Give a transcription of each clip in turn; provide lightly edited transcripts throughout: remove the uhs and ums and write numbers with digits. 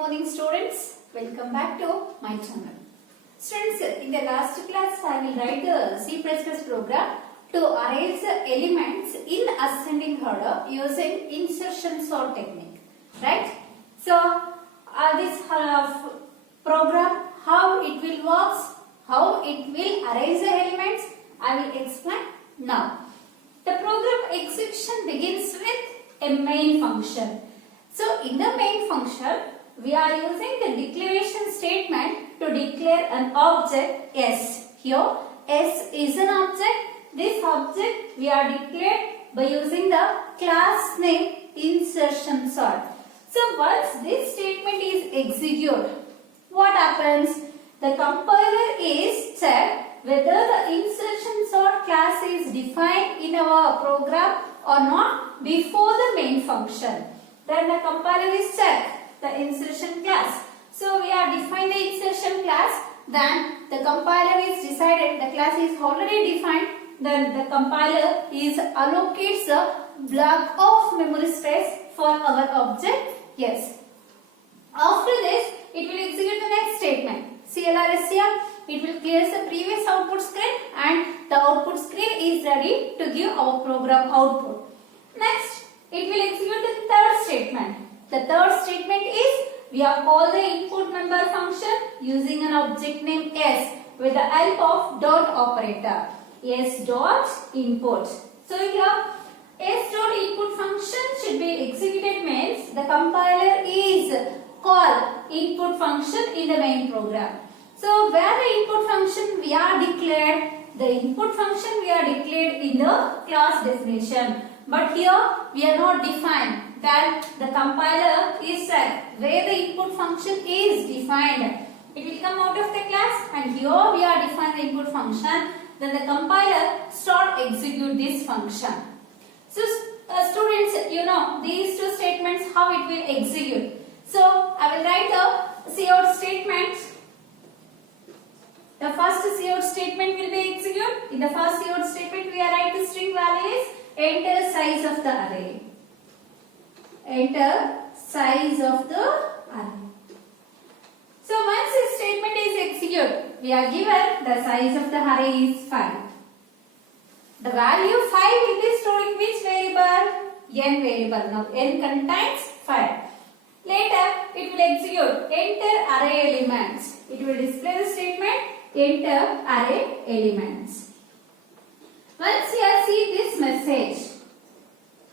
morning students. Welcome back to my channel. Students, in the last class I will write the C++ program to arrange the elements in ascending order using insertion sort technique. Right? So, this program, how it will work, how it will arrange the elements, I will explain now. The program execution begins with a main function. So, in the main function, we are using the declaration statement to declare an object S. Here, S is an object. This object we are declared by using the class name insertion sort. So, once this statement is executed, what happens? The compiler is checked whether the insertion sort class is defined in our program or not before the main function. Then the compiler is checked the insertion class. So we are defined the insertion class. Then the compiler is decided the class is already defined. Then the compiler is allocates a block of memory space for our object. Yes. After this, it will execute the next statement. CLRSCR. It will clear the previous output screen and the output screen is ready to give our program output. Next, it will execute the third statement. The third statement is we are call the input member function using an object name S with the help of dot operator. S dot input. So here S dot input function should be executed means the compiler is call input function in the main program. So where the input function we are declared, the input function we are declared in the class definition. But here we are not defined. That the compiler is set where the input function is defined. It will come out of the class and here we are defined the input function. Then the compiler start execute this function. So students, you know these two statements how it will execute. So I will write the cout statement. The first cout statement will be executed. In the first cout statement we are write the string value is enter size of the array. Enter size of the array. So once this statement is executed, we are given the size of the array is 5. The value 5 will be stored in which variable? N variable. Now n contains 5. Later it will execute enter array elements. It will display the statement enter array elements. Once you see this message,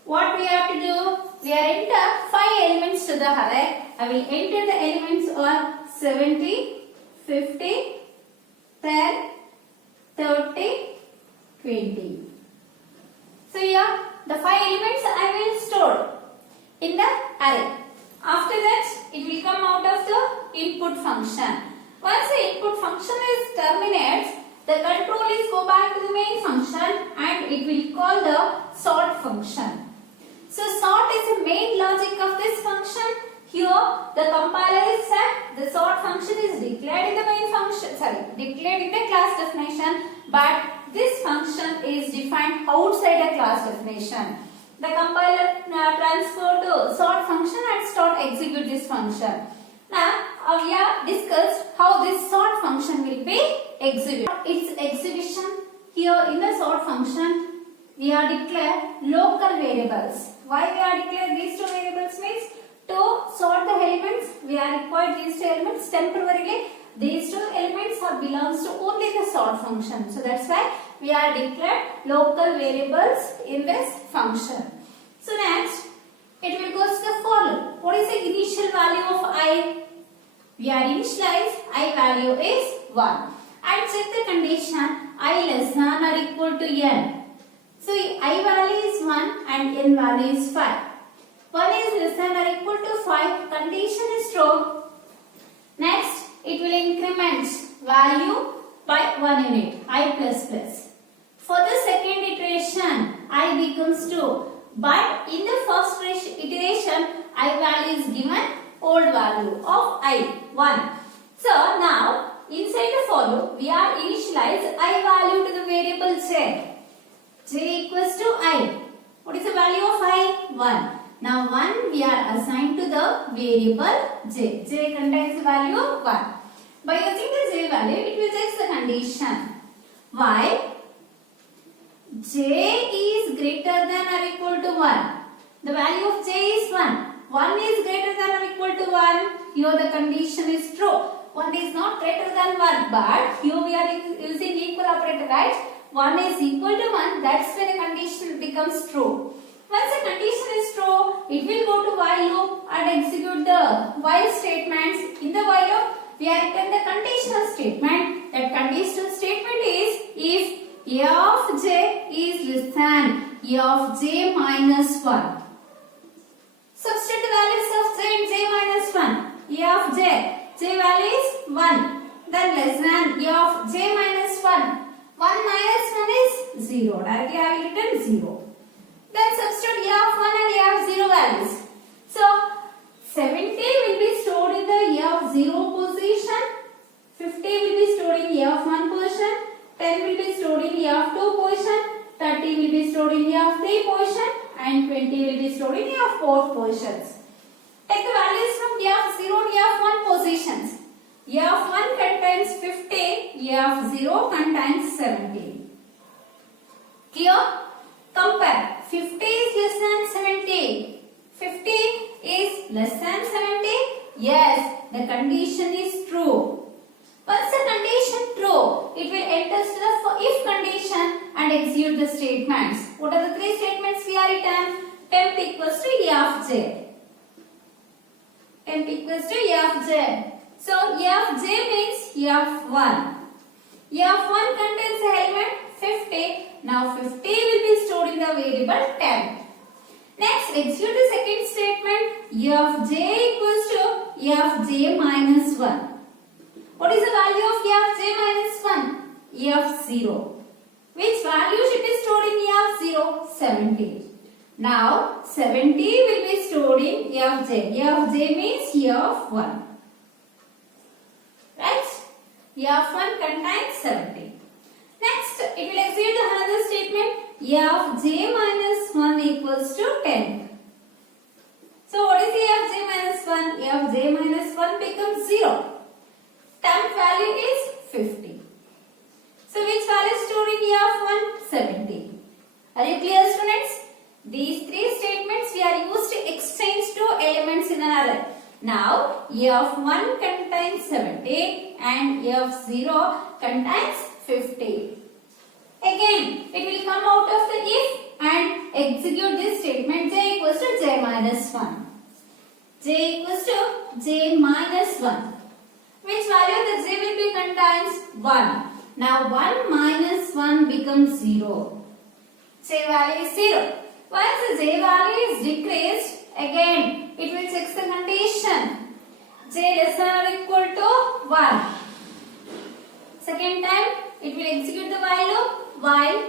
what we have to do? We are enter 5 elements to the array. I will enter the elements are 70, 50, 10, 30, 20. So here the 5 elements I will store in the array. After that it will come out of the input function. Once the input function is terminated, the control is go back to the main function and it will call the sort function. So sort is the main logic of this function. Here the compiler is set. The sort function is declared in the main function. Declared in the class definition. But this function is defined outside a class definition. The compiler transfer to sort function and start execute this function. Now we have discussed how this sort function will be executed. Its execution here in the sort function we are declare local variables. Why we are declare these two variables means to sort the elements we are required these two elements temporarily. These two elements are belongs to only the sort function. So that's why we are declared local variables in this function. So next it will go to the for loop. What is the initial value of I? We are initialize I value is 1 and check the condition I less than or equal to n. So I value is 1 and n value is 5. 1 is less than or equal to 5. Condition is true. Next, it will increment value by 1 unit. I plus plus. For the second iteration, I becomes 2. But in the first iteration, I value is given old value of I 1. So now inside the for loop, we are initialize I value to the variable j. J equals to I. What is the value of I? 1. Now 1 we are assigned to the variable j. J contains the value of 1. By using the j value, it will check the condition. While j is greater than or equal to 1. The value of j is 1. 1 is greater than or equal to 1. Here the condition is true. 1 is not greater than 1, but here we are using equal operator, right? 1 is equal to 1, that's when the condition becomes true. Once the condition is true, it will go to while loop and execute the while statements. In the while loop, we are written the conditional statement. That conditional statement is if a of j is less than a of j minus 1. Substitute the values of j and j minus 1. A of j value is 1. Then less than a of j minus 1. 1 minus 1 is 0. Directly I will written 0. Then substitute a of 1 and a of 0 values. So 70 will be stored in the a of 0 position. 50 will be stored in a of 1 position. 10 will be stored in a of 2 position. 30 will be stored in a of 3 position. And 20 will be stored in a of 4 positions. Take the values from a of 0 and a of 1 positions. A of 1 contains 50, A of 0 contains 70. Clear? Compare. 50 is less than 70. 50 is less than 70. Yes, the condition is true. Once the condition true, it will enter to the if condition and execute the statements. What are the three statements we are written? Temp equals to A of j. Temp equals to A of j. So A of j means A of 1. A of 1 contains the element 50. Now 50 will be stored in the variable temp. Next, execute the second statement. A of j equals to A of j minus 1. What is the value of A of j minus 1? A of 0. Which value should be stored in A of 0? 70. Now 70 will be stored in A of j. A of j means A of 1. Right? A of 1 contains 70. Next, it will execute another statement. A of j minus 1 equals to 10. So what is A of j minus 1? A of j minus 1 becomes 0. Temp value is 50. So which value is stored in A of 1? 70. Are you clear, students? These three statements we are used to exchange two elements in an array. Now A of 1 contains 70 and A of 0 contains 50. Again, it will come out of the if and execute this statement. J equals to j minus 1. J equals to j minus 1. Which value the j will be contains? 1. Now 1 minus 1 becomes 0. J value is 0. Once the j value is decreased, again it will check the condition. J less than or equal to 1. Second time it will execute the while loop. While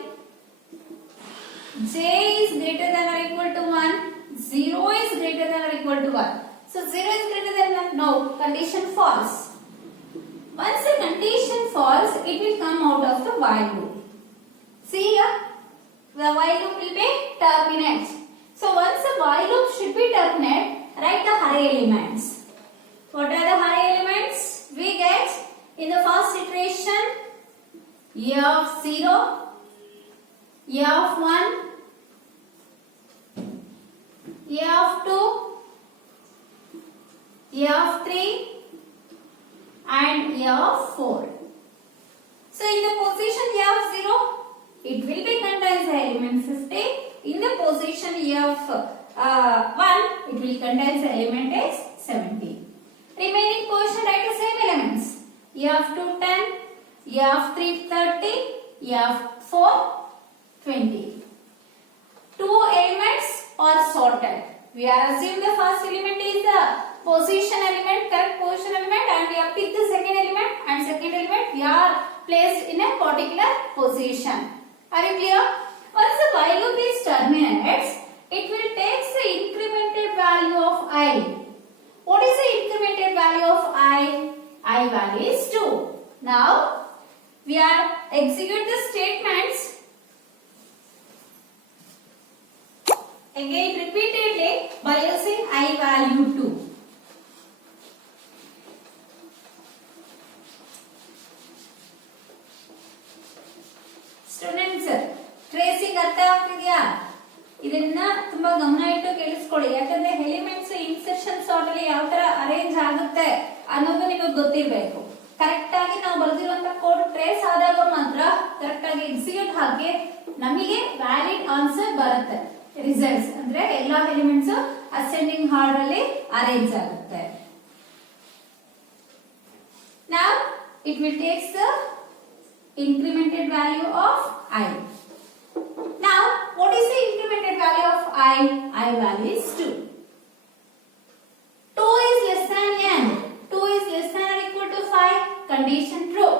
j is greater than or equal to 1, 0 is greater than or equal to 1. So 0 is greater than 1. No, condition false. Once the condition false, it will come out of the while loop. See here, the while loop will be terminate. So once the while loop should be terminate, write the array elements. What are the array elements? We get in the first iteration A of 0, A of 1, A of 2, A of 3 and A of 4. So in the position A of 0, it will be contains the element 50. In the position A of 1, it will contain the element is 70. Remaining portion write the same elements. A of 2 10, A of 3 30, A of 4 20. Two elements are sorted. We are assuming the first element is the position element, correct position element, and we have picked the second element, and second element we are placed in a particular position. Are you clear? Once the while loop is terminates, it will take the incremented value of I. What is the incremented value of I? I value is 2. Now we are execute the statements again repeatedly by using I value 2. Students tracing ಅರ್ಥ ಆಗ್ತಿದ್ಯಾ? ಇದನ್ನ ತುಂಬಾ ಗಮನ ಇಟ್ಟು ಕೇಳಿಸ್ಕೊಳ್ಳಿ, ಯಾಕಂದ್ರೆ elements insertion sort ಅಲ್ಲಿ ಯಾವ ತರ ಅರೇಂಜ್ ಆಗುತ್ತೆ ಅನ್ನೋದು ನಿಮಗೆ ಗೊತ್ತಿರಬೇಕು. ಕರೆಕ್ಟ್ ಆಗಿ ನಾವು ಬರೆದಿರುವಂತ ಕೋಡ್ ಟ್ರೇಸ್ ಆದಾಗ ಮಾತ್ರ ಕರೆಕ್ಟ್ ಆಗಿ ಎಕ್ಸಿಕ್ಯೂಟ್ ಹಾಕಿ ನಮಗೆ ವ್ಯಾಲಿಡ್ ಆನ್ಸರ್ ಬರುತ್ತೆ. ರಿಸಲ್ಟ್ಸ್ ಅಂದ್ರೆ ಎಲ್ಲಾ ಎಲಿಮೆಂಟ್ಸ್ ಅಸೆಂಡಿಂಗ್ ಆರ್ಡರ್ ಅಲ್ಲಿ ಅರೇಂಜ್ ಆಗುತ್ತೆ. Now it will take the incremented value of I. Now what is the incremented value of I? I value is 2. 2 is less than n. 2 is less than or equal to 5. Condition true.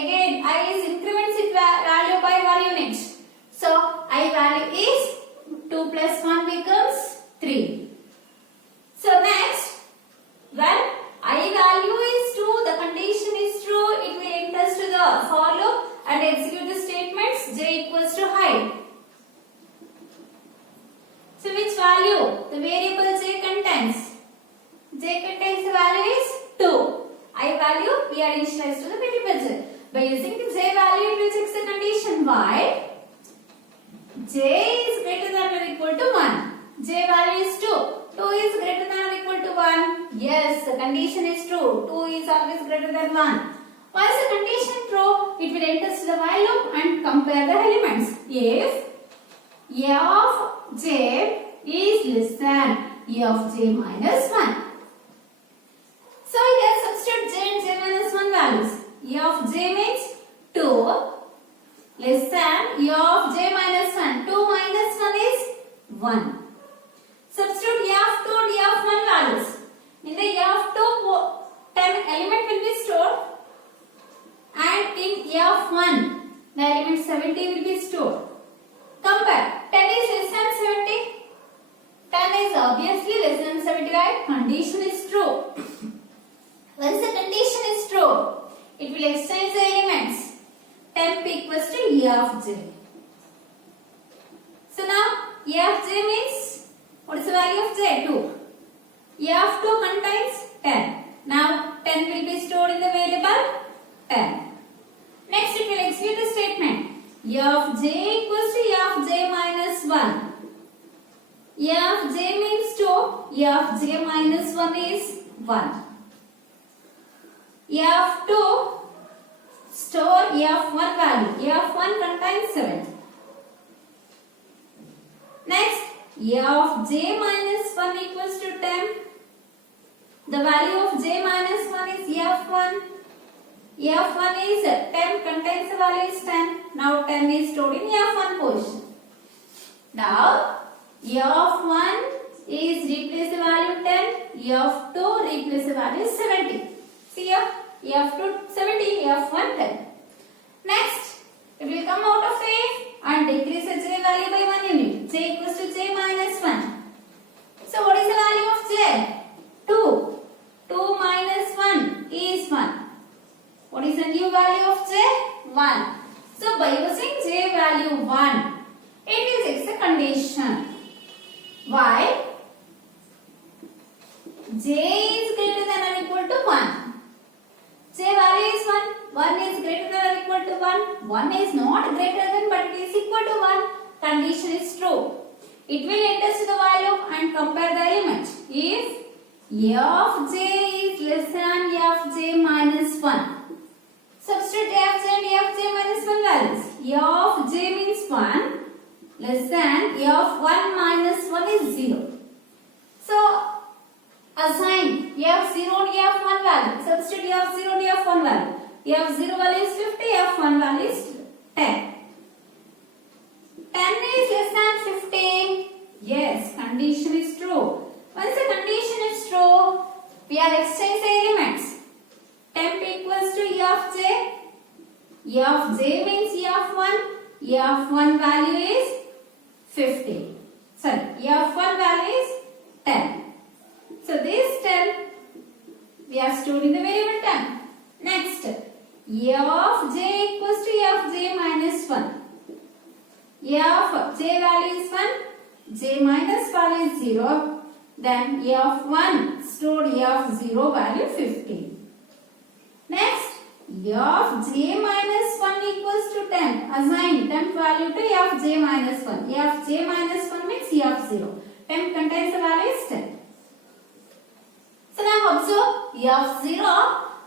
Again I is increments its value by 1 unit. So I value is 2 plus 1 becomes 3. So next, when I value is 2, the condition is true, it will enter to the for loop and execute the statements j equals to I. So which value the variable j contains? J contains the value is 2. I value we are initialized to the variable j. By using the j value, it will check the condition why j is greater than or equal to 1. J value is 2. 2 is greater than or equal to 1. Yes, the condition is true. 2 is always greater than 1. Once the condition true, it will enter to the while loop and compare the elements. If a of j is less than a of j minus 1. So here substitute j and j minus 1 values. A of j means 2 less than a of j minus 1. 2 minus 1 is 1. Substitute a of 2 and a of 1 values. In the a of 2, 10 element will be stored, and in a of 1, the element 70 will be stored. Compare. 10 is less than 70. 10 is obviously less than 70, right? Condition is true. Once the condition is true, it will exchange the elements. Temp equals to a of j. So now a of j means, what is the value of j? 2. A of 2 contains 10. Now 10 will be stored in the variable 10. Next it will execute the statement. A of j equals to a of j minus 1. A of j means 2. A of j minus 1 is 1. A of 2 store a of 1 value. A of 1 contains 7. Next, a of j minus 1 equals to 10. The value of j minus 1 is a of 1. A of 1 is 10 contains the value is 10. Now 10 is stored in a of 1 position. Now a of 1 is replace the value 10. A of 2 replace the value 70. See here, a of 2 70, a of 1 10. Next, it will come out of a and decrease the j value by 1 unit. J equals to j minus 1. So what is the value of j? 2. 2 minus 1 is 1. What is the new value of j? 1. So by using j value 1, it will check the condition. Why? J is greater than or equal to 1. J value is 1. 1 is greater than or equal to 1. 1 is not greater than but it is equal to 1. Condition is true. It will enter to the while loop and compare the element. If a of j is less than a of j minus 1. Substitute a of j and a of j minus 1 values. A of j means 1 less than a of 1 minus 1 is 0. So assign a of 0 and a of 1 value. Substitute a of 0 and a of 1 value. A of 0 value is 50, A of 1 value is 10. 10 is less than 50. Yes, condition is true. Once the condition is true, we are exchanging the elements. Temp equals to A of j. A of j means A of 1. A of 1 value is 50. Sorry, A of 1 value is 10. So this 10 we are stored in the variable 10. Next, A of j equals to A of j minus 1. A of j value is 1. J minus value is 0. then a of 1 stored a of 0 value 15. Next, a of j minus 1 equals to 10. Assign temp value to a of j minus 1. A of j minus 1 means a of 0. Temp contains the value is 10. So now observe, a of 0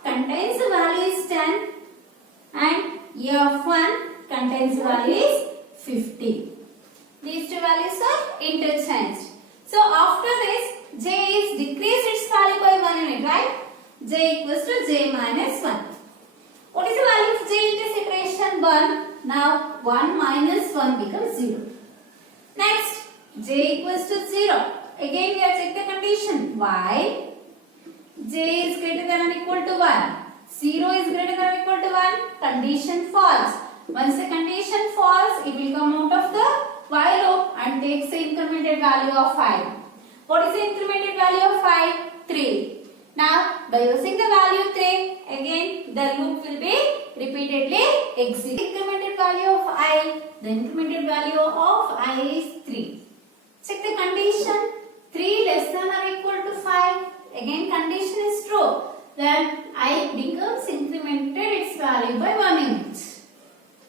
contains the value is 10 and a of 1 contains the value is 50. These two values are interchanged. So after this, j is decreased its value by 1 unit, right? J equals to j minus 1. What is the value of j in this iteration? 1. Now 1 minus 1 becomes 0. Next, j equals to 0. Again we have checked the condition. While j is greater than or equal to 1. 0 is greater than or equal to 1. Condition false. Once the condition false, it will come out of the while loop and takes the incremented value of 5. What is the incremented value of 5? 3. Now, by using the value 3, again the loop will be repeatedly exit. Incremented value of I, the incremented value of I is 3. Check the condition. 3 less than or equal to 5. Again condition is true. Then I becomes incremented its value by 1 unit.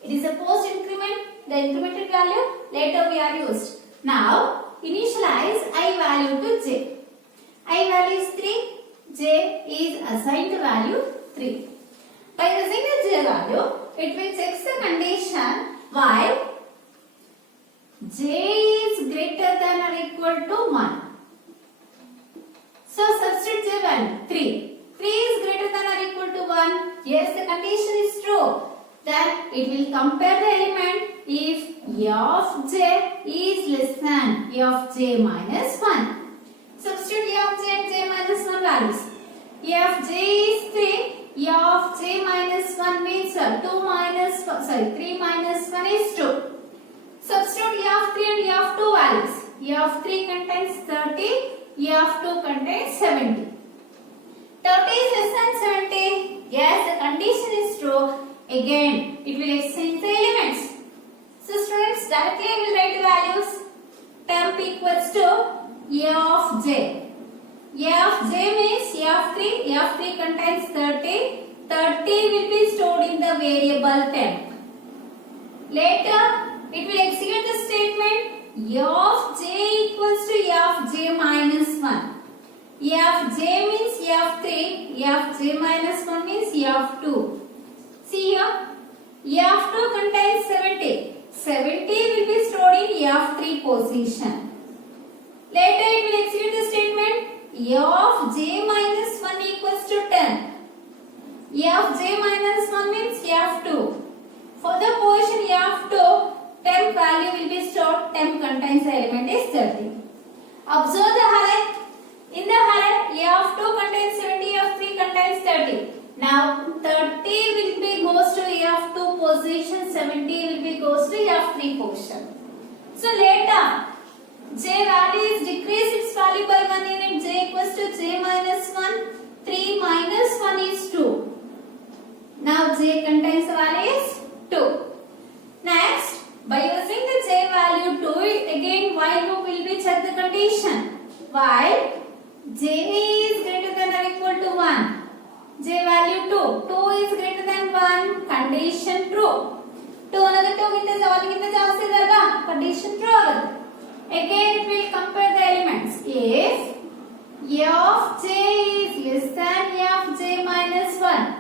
It is a post increment, the incremented value later we are used. Now, initialize I value to j. I value is 3. J is assigned the value 3. By using the j value, it will check the condition while j is greater than or equal to 1. So substitute j value 3. 3 is greater than or equal to 1. Yes, the condition is true. Then it will compare the element if a of j is less than a of j minus 1. Substitute a of j and j minus 1 values. A of j is 3. A of j minus 1 means 3 minus 1 is 2. Substitute a of 3 and a of 2 values. A of 3 contains 30. A of 2 contains 70. 30 is less than 70. Yes, the condition is true. Again, it will exchange the elements. So students, directly I will write the values. Temp equals to a of j. A of j means a of 3. A of 3 contains 30. 30 will be stored in the variable temp. Later, it will execute the statement a of j equals to a of j minus 1. A of j means a of 3. A of j minus 1 means a of 2. See here, a of 2 contains 70. 70 will be stored in a of 3 position. Later it will execute the statement a of j minus 1 equals to 10. A of j minus 1 means a of 2. For the position a of 2, temp value will be stored. Temp contains the element is 30. Observe the array. In the array, a of 2 contains 70, a of 3 contains 30. Now 30 will be goes to a of 2 position, 70 will be goes to a of 3 position. So later, j value is decreased its value by 1 unit. J equals to j minus 1. 3 minus 1 is 2. Now j contains the value is 2. Next, by using the j value 2, again while loop will be check the condition. While j is greater than or equal to 1. J value 2. 2 is greater than 1. Condition true. 2 another 2 गिनते जाओ गिनते जाओ से दरगा condition true आगत. Again it will compare the elements. If a of j is less than a of j minus 1.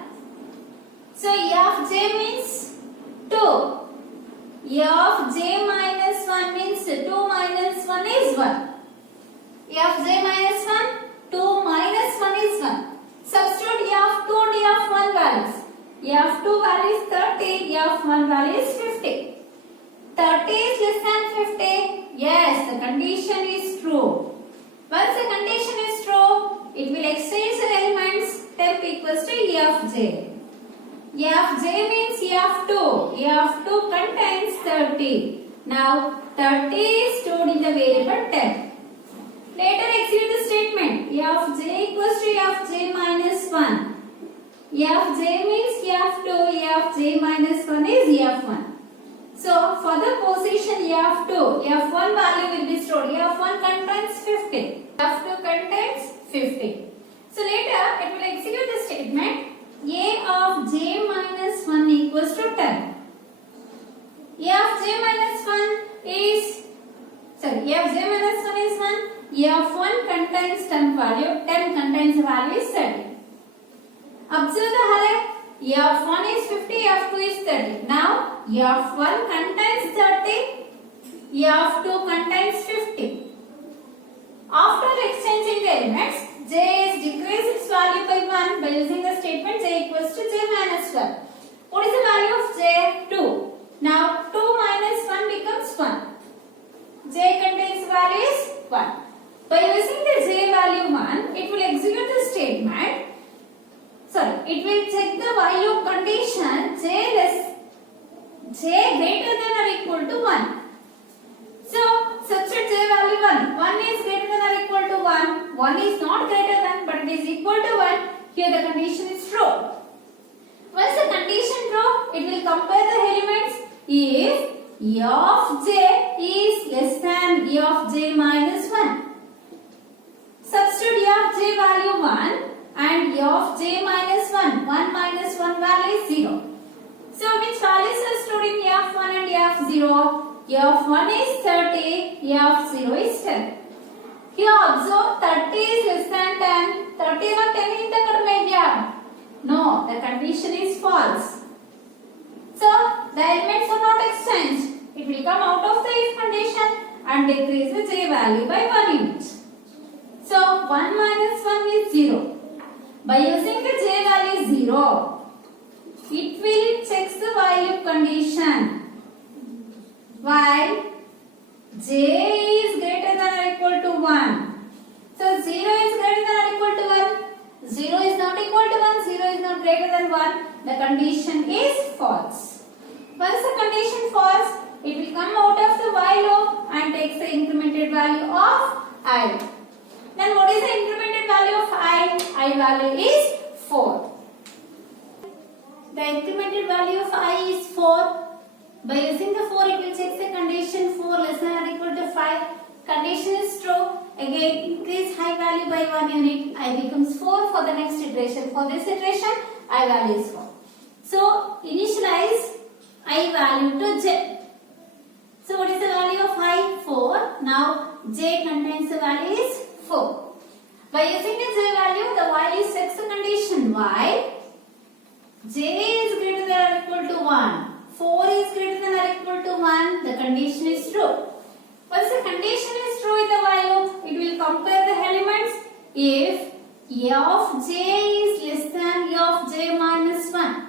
So a of j means 2. A of j minus 1 means 2 minus 1 is 1. A of j minus 1. 2 minus 1 is 1. Substitute a of 2 and a of 1 values. A of 2 value is 30, a of 1 value is 50. 30 is less than 50. Yes, the condition is true. Once the condition is true, it will exchange the elements. Temp equals to a of j. A of j means a of 2. A of 2 contains 30. Now 30 is stored in the variable temp. Later execute the statement. A of j equals to a of j minus 1. A of j means a of 2. A of j minus 1 is a of 1. So for the position f2, f1 value will be stored. f1 contains 50. f2 contains 50. So later it will execute the statement a of j minus 1 equals to 10. a of j minus 1 is, sorry, a of j minus 1 is 1. f1 contains 10 value, 10 contains value is 30. Observe the array. f1 is 50, f2 is 30. Now f1 contains 30, f2 contains 50. After exchanging the elements, j is decreased its value by 1 by using the statement j equals to j minus 1. What is the value of j? 2. Now 2 minus 1 becomes 1. J contains value is 1. By using the j value 1, it will execute the statement. Sorry, it will check the while loop condition j greater than or equal to 1. So substitute j value 1. 1 is greater than or equal to 1. 1 is not greater than but it is equal to 1. Here the condition is true. Once the condition true, it will compare the elements if e of j is less than e of j minus 1. Substitute e of j value 1 and e of j minus 1. 1 minus 1 value is 0. So which values are stored in f1 and f0? f1 is 30, f0 is 10. Here observe 30 is less than 10. 30 or 10 in the media. No, the condition is false. So the elements are not exchanged. It will come out of the if condition and decrease the j value by 1 unit. So 1 minus 1 is 0. By using the j value 0, it will check the while loop condition. While j is greater than or equal to 1. So 0 is greater than or equal to 1. 0 is not equal to 1. 0 is not greater than 1. The condition is false. Once the condition false, it will come out of the while loop and takes the incremented value of I. Then what is the incremented value of I? I value is 4. The incremented value of I is 4. By using the 4, it will check the condition 4 less than or equal to 5. Condition is true. Again, increase I value by 1 unit. I becomes 4 for the next iteration. For this iteration, I value is 4. So, initialize I value to j. So, what is the value of I? 4. Now, j contains the value is 4. By using the j value, the while is checks the condition while j is greater than or equal to 1. 4 is greater than or equal to 1. The condition is true. Once the condition is true in the while loop, it will compare the elements if e of j is less than e of j minus 1.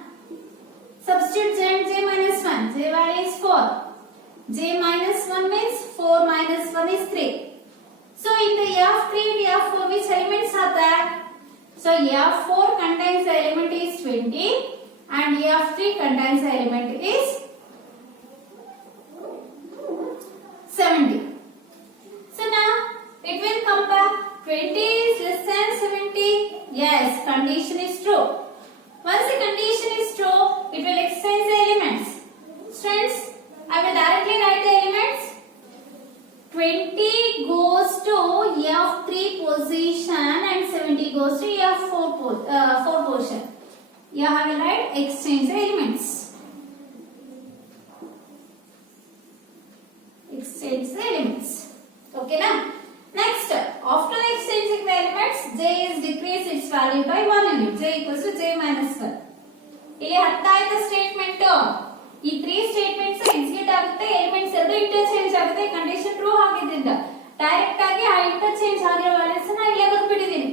Substitute j and j minus 1. J value is 4. J minus 1 means 4 minus 1 is 3. So in the f3 and f4, which elements are there? So f4 contains the element is 20 and f3 contains the element is 70. So now it will compare 20 is less than 70. Yes, condition is true. Once the condition is true, it will exchange the elements. Students, I will directly write the elements. 20 goes to f3 position and 70 goes to f4 position. Here I will write exchange the elements. Exchange the elements. Okay now. Next, after exchanging the elements, j is decreased its value by 1 unit. J equals to j minus 1. ಇಲ್ಲಿ ಅರ್ಥ ಆಯ್ತಾ statement? ಈ 3 statements execute ಆಗುತ್ತೆ, elements ಎರಡು interchange ಆಗುತ್ತೆ. Condition true ಆಗಿದ್ರಿಂದ direct ಆಗಿ ಆ ಇಂಟರ್ಚೇಂಜ್ ಆಗಿರೋ ವ್ಯಾಲ್ಯೂಸ್ ನ ಇಲ್ಲೇ ಬರ್ಬಿಟ್ಟಿದ್ದೀನಿ.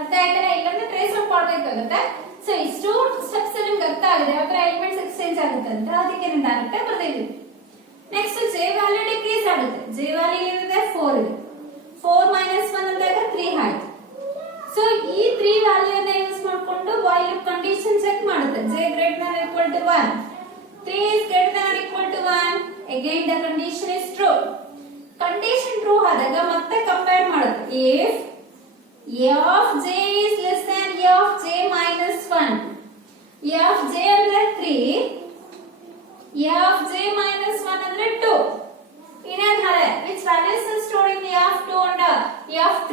ಅರ್ಥ ಆಯ್ತಾ? ಇಲ್ಲಾಂದ್ರೆ ಟ್ರೇಸ್ ಔಟ್ ಮಾಡಬೇಕಾಗುತ್ತೆ. ಸೊ ಇಷ್ಟು ಸ್ಟೆಪ್ಸ್ ನಿಮ್ಗೆ ಅರ್ಥ ಆಗಿದೆ. ಯಾವ ಎಲಿಮೆಂಟ್ಸ್ ಎಕ್ಸ್ಚೇಂಜ್ ಆಗುತ್ತೆ ಅಂತ ಅದಕ್ಕೆ ನಾನು ಡೈರೆಕ್ಟ್ ಆಗಿ ಬರ್ದಿದ್ದೀನಿ. ನೆಕ್ಸ್ಟ್ j ವ್ಯಾಲ್ಯೂ ಡಿಕ್ರೀಸ್ ಆಗುತ್ತೆ. j ವ್ಯಾಲ್ಯೂ ಏನಿದೆ 4 ಇದೆ. 4 minus 1 ಅಂದಾಗ 3 ಆಯ್ತು. ಸೊ ಈ 3 ವ್ಯಾಲ್ಯೂ ಅನ್ನ ಯೂಸ್ ಮಾಡಿಕೊಂಡು while loop ಕಂಡೀಷನ್ ಚೆಕ್ ಮಾಡುತ್ತೆ. j greater than or equal to 1. 3 is greater than or equal to 1. Again the condition is true. Condition true ಆದಾಗ ಮತ್ತೆ ಕಂಪೇರ್ ಮಾಡುತ್ತೆ. If a of j is less than a of j minus 1. a of j ಅಂದ್ರೆ 3. a of j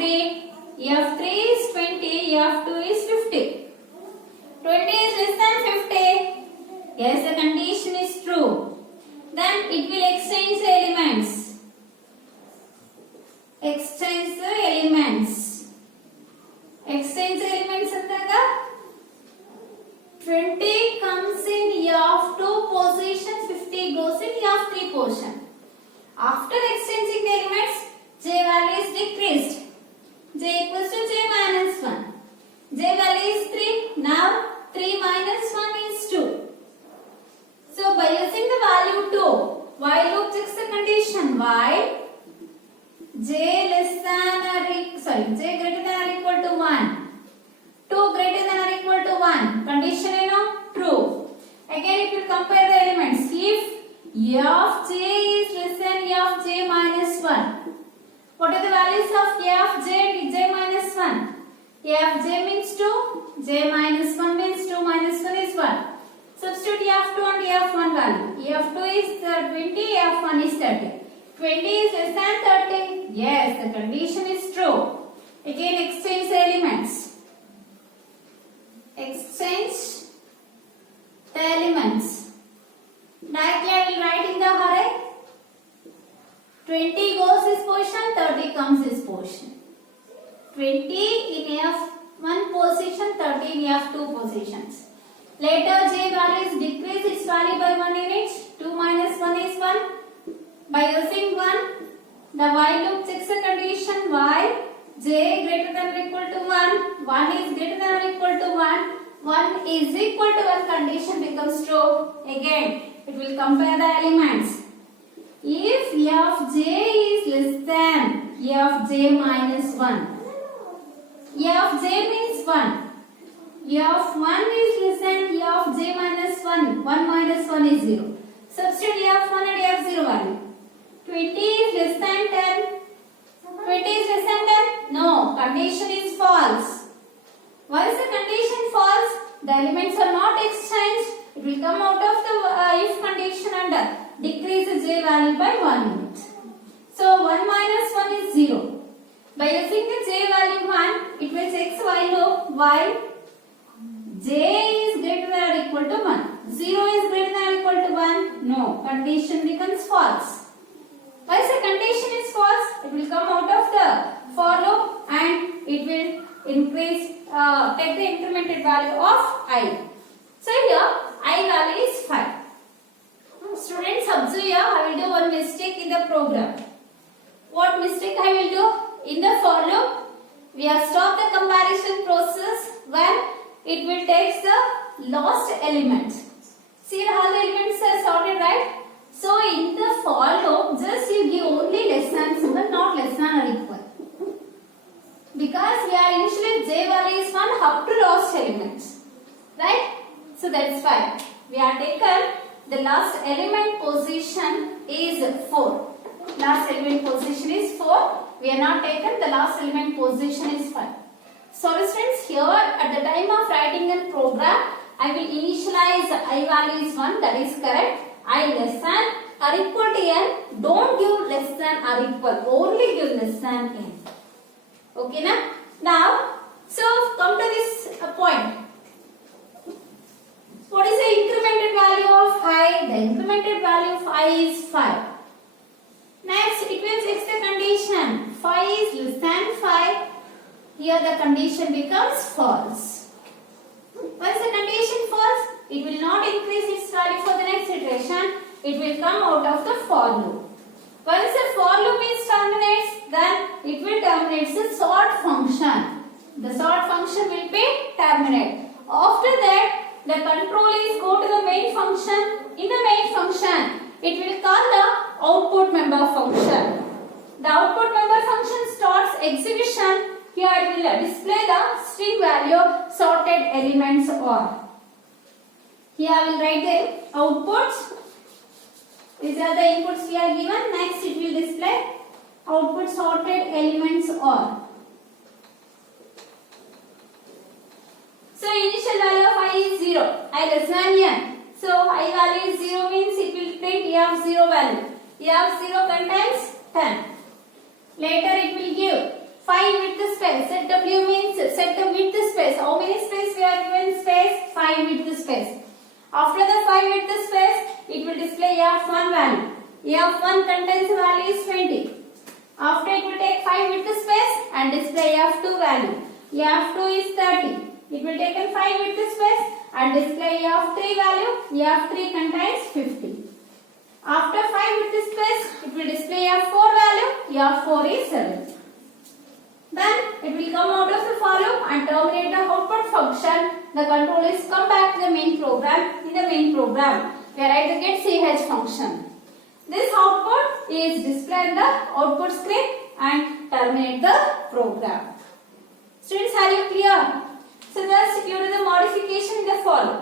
3, f3 is 20, f2 is 50. 20 is less than 50. Yes, the condition is true. Then it will exchange the elements. Exchange the elements. Exchange the elements andaga 20 comes in f2 position, 50 goes in f3 position. After exchanging the elements, j value is decreased. J equals to j minus 1. J value is 3. Now 3 minus 1 is 2. So by using the value 2, while loop checks the condition while j less than or j greater than or equal to 1. 2 greater than or equal to 1. Condition true. Again it will compare the elements. If f of j is less than f of j minus 1. What are the values of f of j and j minus 1? f of j means 2. J minus 1 means 2 minus 1 is 1. Substitute f2 and f1 value. f2 is 20, f1 is 30. 20 is less than 30. Yes, the condition is true. Again exchange the elements. Exchange the elements. Directly I will write in the array. 20 goes this position, 30 comes this position. 20 in f1 position, 30 in f2 positions. Later j value is decreased its value by 1 unit. 2 minus 1 is 1. By using 1, the while loop checks the condition while j greater than or equal to 1, 1 is greater than or equal to 1, 1 is equal to 1 condition becomes true. Again, it will compare the elements. If f of j is less than f of j minus 1, f of j means 1. f of 1 is less than f of j minus 1. 1 minus 1 is 0. Substitute f1 and f0 value. 20 is less than 10. 20 is less than 10? No, condition is false. Why is the condition false? The elements are not exchanged. It will come out of the if condition and decrease the j value by 1 unit. So 1 minus 1 is 0. By using the j value 1, it will check while loop while j is greater than or equal to 1. 0 is greater than or equal to 1. No, condition becomes false. Why the condition is false? It will come out of the for loop and it will increase, take the incremented value of I. So here I value is 5. Students observe here, I will do one mistake in the program. What mistake I will do? In the for loop, we have stopped the comparison process when it will take the lost element. See how the elements are sorted, right? So in the for loop, just you give only less than symbol, not less than or equal. Because we are initially j value is 1 up to lost elements. Right? So that's why we are taken the last element position is 4. Last element position is 4. We are not taken the last element position is 5. Sorry students, here at the time of writing a program, I will initialize I value is 1, that is correct. I less than or equal to n, don't give less than or equal, only give less than n. Okay na? Now, so come to this point. What is the incremented value of I? The incremented value of I is 5. Next, it will check the condition. 5 is less than 5. Here the condition becomes false. Why is the condition false? It will not increase its value for the next iteration. It will come out of the for loop. Once the for loop is terminates, then it will terminate the sort function. The sort function will be terminated. After that, the control is go to the main function. In the main function, it will call the output member function. The output member function starts execution. Here it will display the string value sorted elements or. Here I will write the outputs. These are the inputs we are given. Next it will display output sorted elements or. So initial value of I is 0. I less than n. So I value is 0 means it will print E of 0 value. E of 0 contains 10. Later it will give 5 width space. Set W means set the width space. How many space we are given space? 5 width space. After the 5 width space, it will display A of 1 value. A of 1 contains value is 20. After it will take 5 width space and display A of 2 value. A of 2 is 30. It will take a 5 width space and display A of 3 value. A of 3 contains 50. After 5 width space, it will display A of 4 value. A of 4 is 7. Then it will come out of the for loop and terminate the output function. The control is come back to the main program. In the main program, we write the getCH function. This output is displayed in the output screen and terminate the program. Students, are you clear? So just you do the modification in the for loop.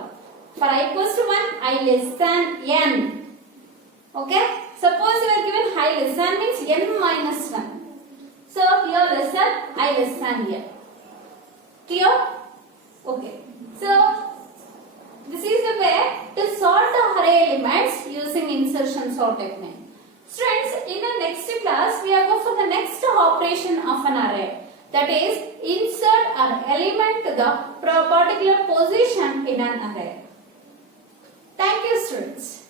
For I equals to 1, I less than n. Okay? Suppose you are given I less than means n minus 1. So here less than I less than n. Clear? Okay. So this is the way to sort the array elements using insertion sort technique. Students, in the next class we are going for the next operation of an array. That is, insert an element to the particular position in an array. Thank you, students.